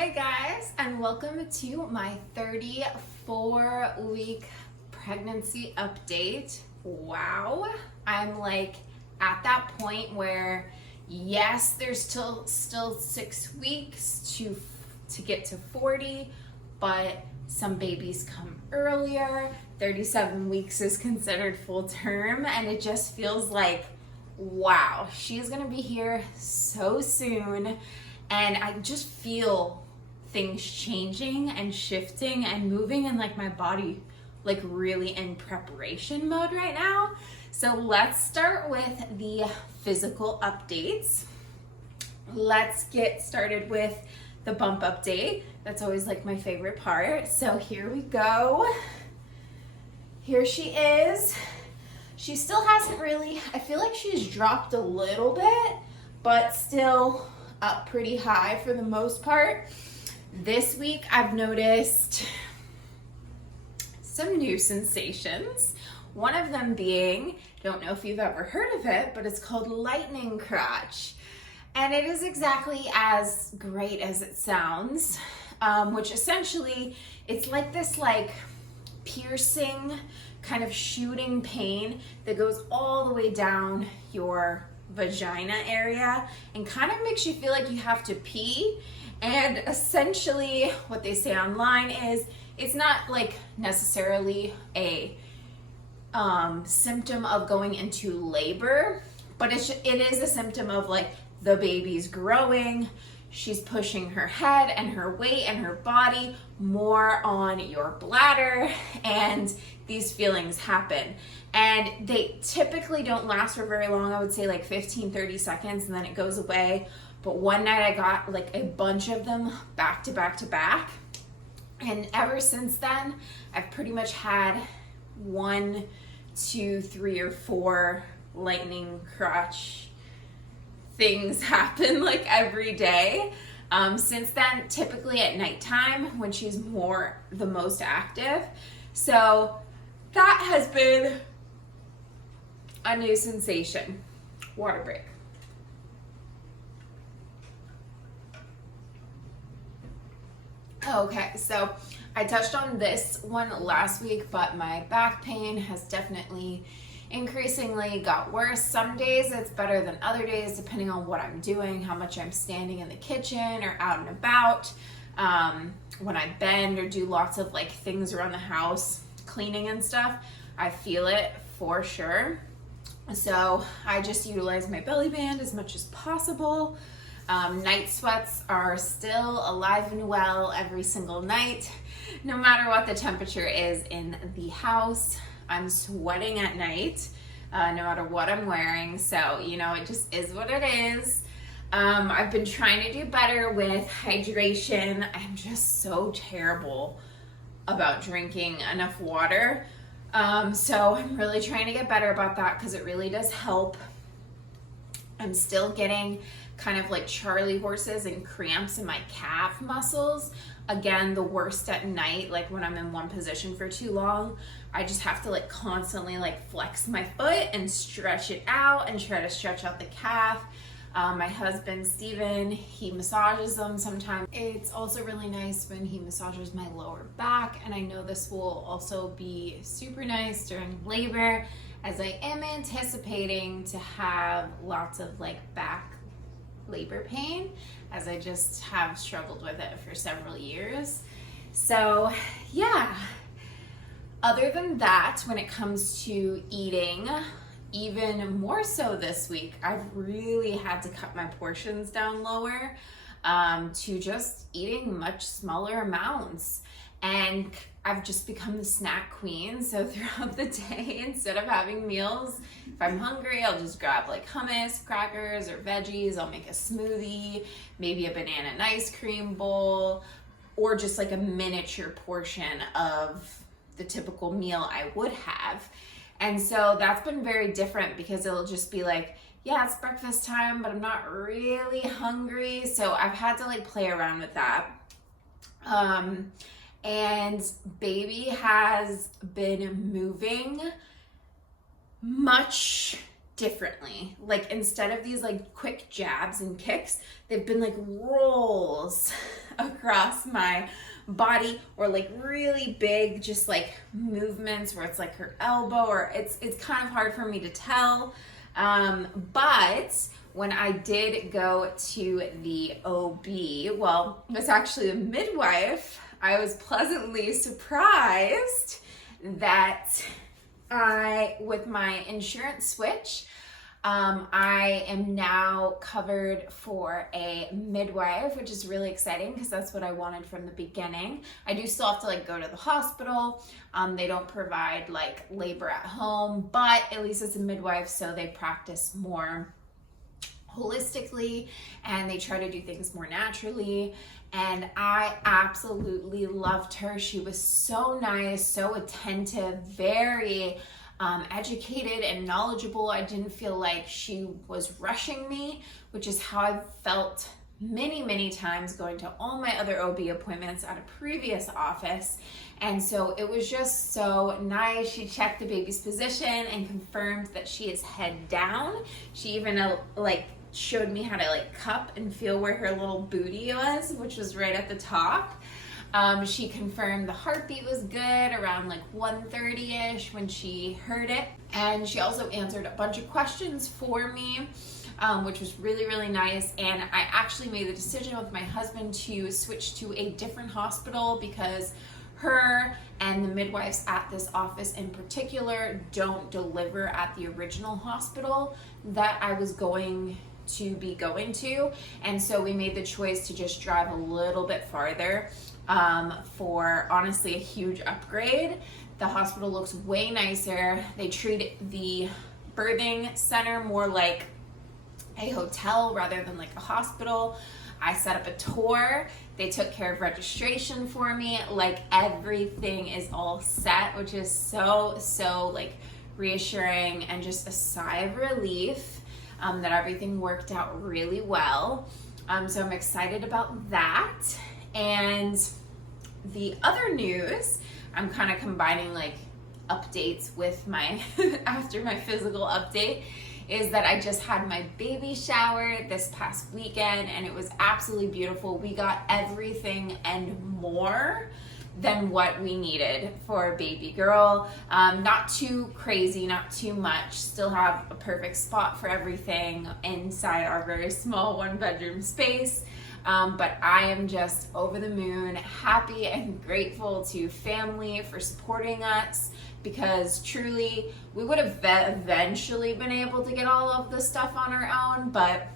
Hey guys, and welcome to my 34-week pregnancy update. Wow, I'm like at that point where yes, there's still 6 weeks to get to 40, but some babies come earlier. 37 weeks is considered full term, and it just feels like wow, she's gonna be here so soon. And I just feel things changing and shifting and moving, and like my body like really in preparation mode right now. So let's start with the physical updates. Let's get started with the bump update. That's always like my favorite part. So here we go. Here she is. She still hasn't really, I feel like she's dropped a little bit, but still up pretty high for the most part. This week I've noticed some new sensations. One of them being, don't know if you've ever heard of it, but it's called lightning crotch. And it is exactly as great as it sounds, which essentially it's like this like piercing kind of shooting pain that goes all the way down your vagina area and kind of makes you feel like you have to pee. And essentially what they say online is it's not like necessarily a symptom of going into labor, but it is a symptom of like the baby's growing. She's pushing her head and her weight and her body more on your bladder, and these feelings happen. And they typically don't last for very long. I would say like 15-30 seconds, and then it goes away. But one night I got like a bunch of them back to back to back. And ever since then, I've pretty much had 1, 2, 3, or 4 lightning crotch things happen like every day. Since then, typically at nighttime when she's the most active. So that has been a new sensation. Water break. Okay, so I touched on this one last week, but my back pain has definitely increasingly got worse. Some days it's better than other days, depending on what I'm doing, how much I'm standing in the kitchen or out and about. When I bend or do lots of like things around the house, cleaning and stuff, I feel it for sure. So I just utilize my belly band as much as possible. Night sweats are still alive and well every single night, no matter what the temperature is in the house. I'm sweating at night, no matter what I'm wearing. So, you know, it just is what it is. I've been trying to do better with hydration. I'm just so terrible about drinking enough water. So I'm really trying to get better about that because it really does help. I'm still getting kind of like Charlie horses and cramps in my calf muscles. Again, the worst at night, like when I'm in one position for too long. I just have to like constantly like flex my foot and stretch it out and try to stretch out the calf. My husband, Steven, he massages them sometimes. It's also really nice when he massages my lower back, and I know this will also be super nice during labor, as I am anticipating to have lots of like back labor pain, as I just have struggled with it for several years. So yeah, other than that, when it comes to eating, even more so this week, I've really had to cut my portions down lower, to just eating much smaller amounts. And I've just become the snack queen. So throughout the day, instead of having meals, if I'm hungry, I'll just grab like hummus, crackers, or veggies. I'll make a smoothie, maybe a banana and ice cream bowl, or just like a miniature portion of the typical meal I would have. And so that's been very different because it'll just be like, yeah, it's breakfast time, but I'm not really hungry. So I've had to like play around with that. And baby has been moving much differently. Like instead of these like quick jabs and kicks, they've been like rolls across my body, or like really big, just like movements where it's like her elbow, or it's kind of hard for me to tell. But when I did go to the OB, well, it was actually a midwife, I was pleasantly surprised that with my insurance switch, I am now covered for a midwife, which is really exciting because that's what I wanted from the beginning. I do still have to like go to the hospital. They don't provide like labor at home, but at least it's a midwife, so they practice more holistically and they try to do things more naturally. And I absolutely loved her. She was so nice, so attentive, very educated and knowledgeable. I didn't feel like she was rushing me, which is how I felt many times going to all my other OB appointments at a previous office. And so it was just so nice. She checked the baby's position and confirmed that she is head down. She even like showed me how to like cup and feel where her little booty was, which was right at the top. She confirmed the heartbeat was good around like 1:30ish when she heard it. And she also answered a bunch of questions for me, which was really nice. And I actually made the decision with my husband to switch to a different hospital because her and the midwives at this office in particular don't deliver at the original hospital that I was going to. And so we made the choice to just drive a little bit farther for honestly a huge upgrade. The hospital looks way nicer. They treat the birthing center more like a hotel rather than like a hospital. I set up a tour. They took care of registration for me. Like everything is all set, which is so like reassuring and just a sigh of relief that everything worked out really well. So I'm excited about that. And the other news, I'm kind of combining like updates with my after my physical update, is that I just had my baby shower this past weekend and it was absolutely beautiful. We got everything and more than what we needed for a baby girl. Not too crazy, not too much. Still have a perfect spot for everything inside our very small 1-bedroom space. But I am just over the moon, happy and grateful to family for supporting us, because truly we would have eventually been able to get all of this stuff on our own, but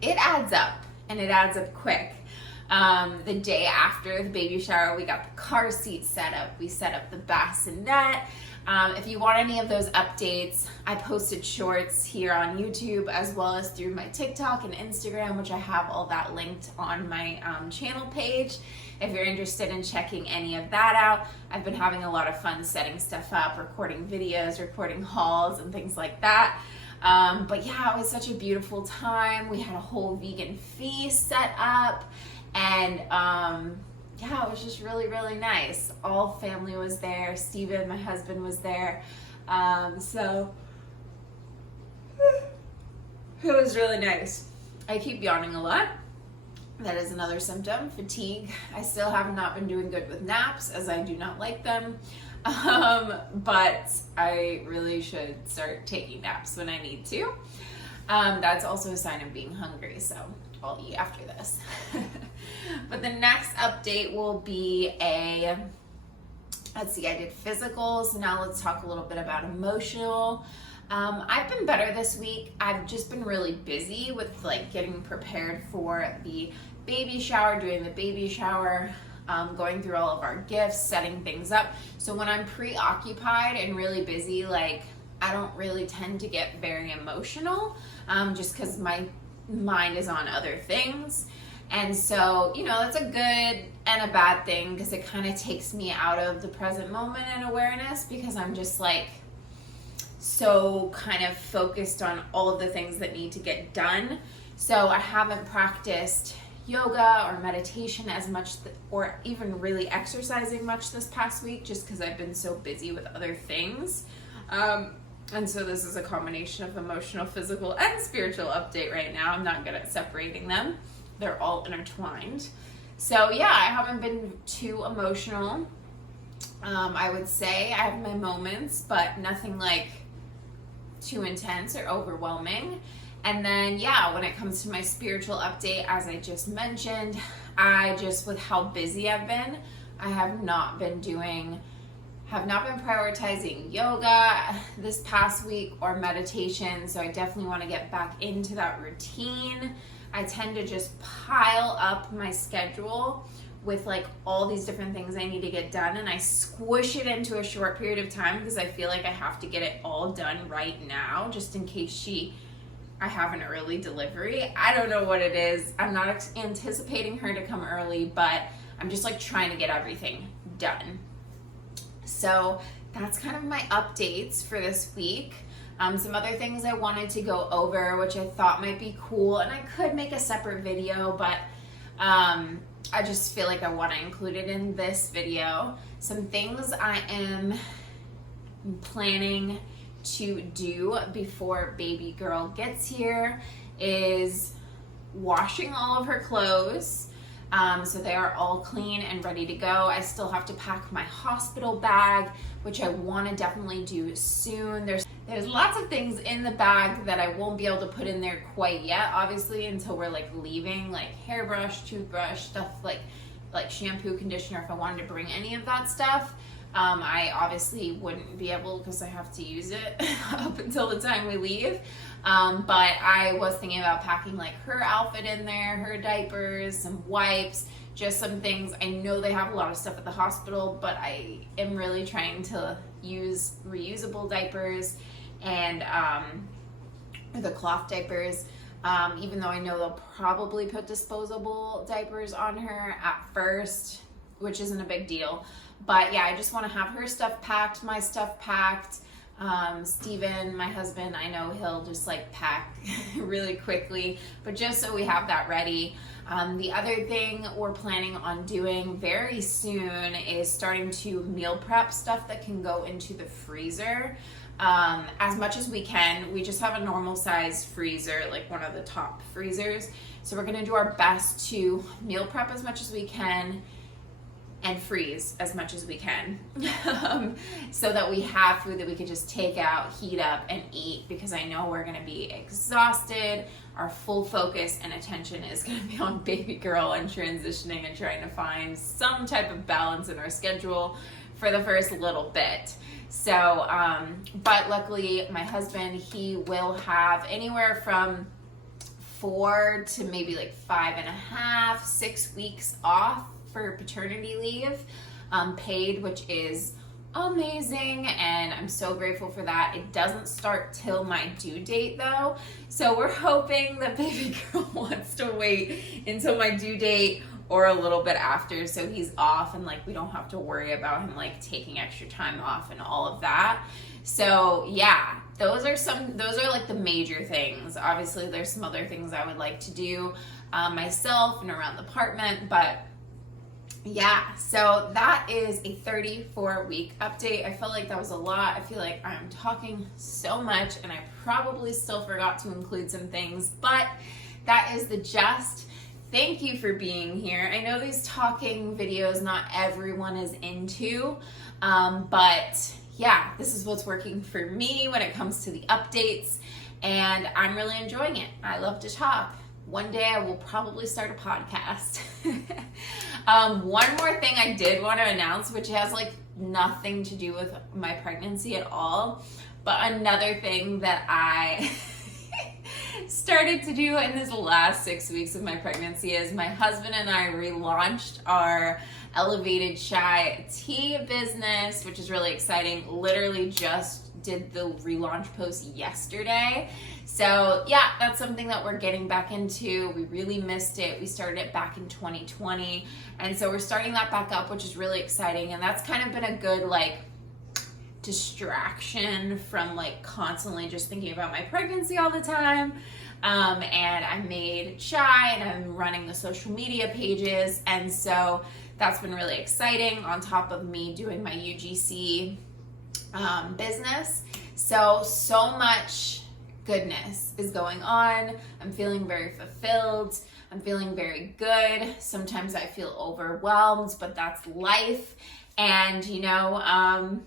it adds up, and it adds up quick. The day after the baby shower, we got the car seat set up, we set up the bassinet. If you want any of those updates, I posted shorts here on YouTube as well as through my TikTok and Instagram, which I have all that linked on my channel page. If you're interested in checking any of that out, I've been having a lot of fun setting stuff up, recording videos, recording hauls and things like that. But yeah, it was such a beautiful time. We had a whole vegan feast set up, and yeah, it was just really nice. All family was there. Steven, my husband, was there. So it was really nice. I keep yawning a lot. That is another symptom, fatigue. I still have not been doing good with naps, as I do not like them. But I really should start taking naps when I need to. That's also a sign of being hungry, so I'll eat after this. But the next update will be let's see, I did physical, so now let's talk a little bit about emotional. I've been better this week. I've just been really busy with like getting prepared for the baby shower, doing the baby shower, going through all of our gifts, setting things up. So when I'm preoccupied and really busy, like I don't really tend to get very emotional, just because my mind is on other things. And so, you know, that's a good and a bad thing, because it kind of takes me out of the present moment and awareness, because I'm just like so kind of focused on all of the things that need to get done. So I haven't practiced yoga or meditation as much, or even really exercising much this past week, just because I've been so busy with other things. And so this is a combination of emotional, physical, and spiritual update right now. I'm not good at separating them. They're all intertwined. So yeah, I haven't been too emotional. I would say I have my moments, but nothing like too intense or overwhelming. And then yeah, when it comes to my spiritual update, as I just mentioned, with how busy I've been, I have not been prioritizing yoga this past week or meditation. So I definitely want to get back into that routine. I tend to just pile up my schedule with like all these different things I need to get done, and I squish it into a short period of time because I feel like I have to get it all done right now, just in case I have an early delivery. I don't know what it is. I'm not anticipating her to come early, but I'm just like trying to get everything done. So that's kind of my updates for this week. Some other things I wanted to go over, which I thought might be cool, and I could make a separate video, but I just feel like I want to include it in this video. Some things I am planning to do before baby girl gets here is washing all of her clothes. So they are all clean and ready to go. I still have to pack my hospital bag, which I want to definitely do soon. There's lots of things in the bag that I won't be able to put in there quite yet, obviously, until we're like leaving, like hairbrush, toothbrush, stuff like shampoo, conditioner. If I wanted to bring any of that stuff, I obviously wouldn't be able because I have to use it up until the time we leave. But I was thinking about packing like her outfit in there, her diapers, some wipes, just some things. I know they have a lot of stuff at the hospital, but I am really trying to use reusable diapers and the cloth diapers. Even though I know they'll probably put disposable diapers on her at first, which isn't a big deal. But yeah, I just want to have her stuff packed, my stuff packed. Steven, my husband, I know he'll just like pack really quickly, but just so we have that ready. The other thing we're planning on doing very soon is starting to meal prep stuff that can go into the freezer. As much as we can. We just have a normal size freezer, like one of the top freezers. So we're gonna do our best to meal prep as much as we can and freeze as much as we can so that we have food that we can just take out, heat up, and eat, because I know we're gonna be exhausted. Our full focus and attention is gonna be on baby girl and transitioning and trying to find some type of balance in our schedule for the first little bit. So, but luckily my husband, he will have anywhere from 4 to maybe like 5.5, 6 weeks off for paternity leave, paid, which is amazing, and I'm so grateful for that. It doesn't start till my due date though, so we're hoping that baby girl wants to wait until my due date or a little bit after, so he's off and like we don't have to worry about him like taking extra time off and all of that. So yeah, those are like the major things. Obviously there's some other things I would like to do myself and around the apartment, but yeah, so that is a 34-week update. I felt like that was a lot. I feel like I'm talking so much and I probably still forgot to include some things, but that is the gist. Thank you for being here. I know these talking videos not everyone is into, but yeah, this is what's working for me when it comes to the updates, and I'm really enjoying it. I love to talk. One day I will probably start a podcast. One more thing I did want to announce, which has like nothing to do with my pregnancy at all, but another thing that I started to do in this last 6 weeks of my pregnancy is my husband and I relaunched our elevated chai tea business, which is really exciting. Literally just did the relaunch post yesterday. So yeah, that's something that we're getting back into. We really missed it. We started it back in 2020. And so we're starting that back up, which is really exciting. And that's kind of been a good like distraction from like constantly just thinking about my pregnancy all the time. And I made chai and I'm running the social media pages. And so that's been really exciting on top of me doing my UGC business. So much goodness is going on. I'm feeling very fulfilled. I'm feeling very good. Sometimes I feel overwhelmed, but that's life. And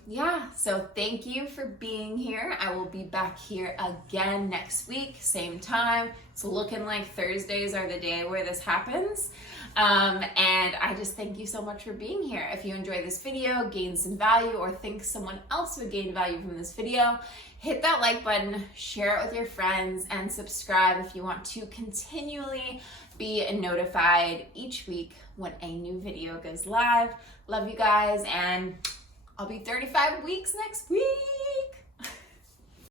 yeah, so thank you for being here. I will be back here again next week, same time. It's looking like Thursdays are the day where this happens. And I just thank you so much for being here. If you enjoyed this video, gained some value, or think someone else would gain value from this video, hit that like button, share it with your friends, and subscribe if you want to continually be notified each week when a new video goes live. Love you guys, and I'll be 35 weeks next week.